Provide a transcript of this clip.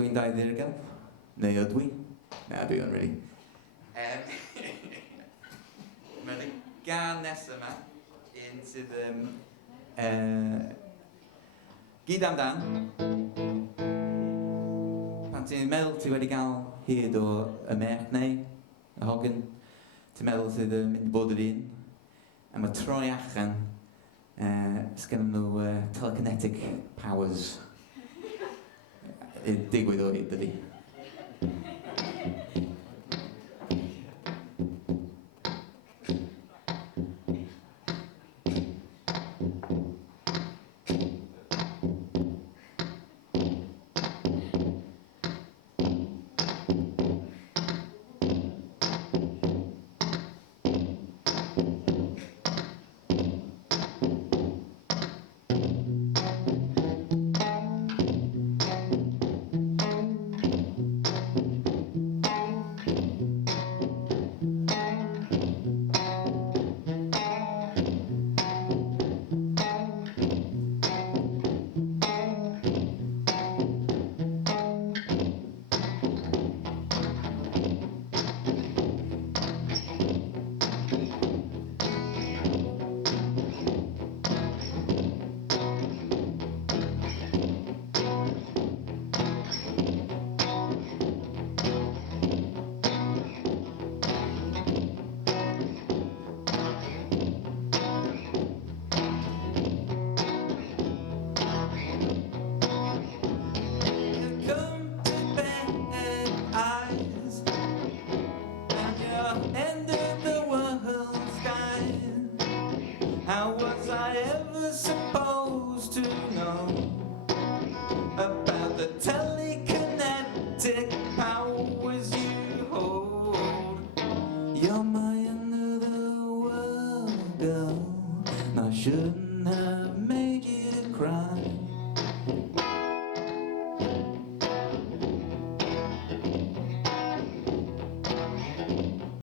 Dwi'n Dai Dirgel, neu ydw i? Na, dwi yn really. Mae'n y gan nesaf yma, un sydd gyd amdan. Pan ti'n meddwl ti wedi cael hyd o y merch neu y hogan, ti'n meddwl sydd yn mynd i bod yr un, a mae troi allan, sgan nhw telekinetic powers. Digwydd o hyd, dydi. How was I ever supposed to know about the telekinetic powers you hold? You're my end of the world girl, and I shouldn't have made you cry.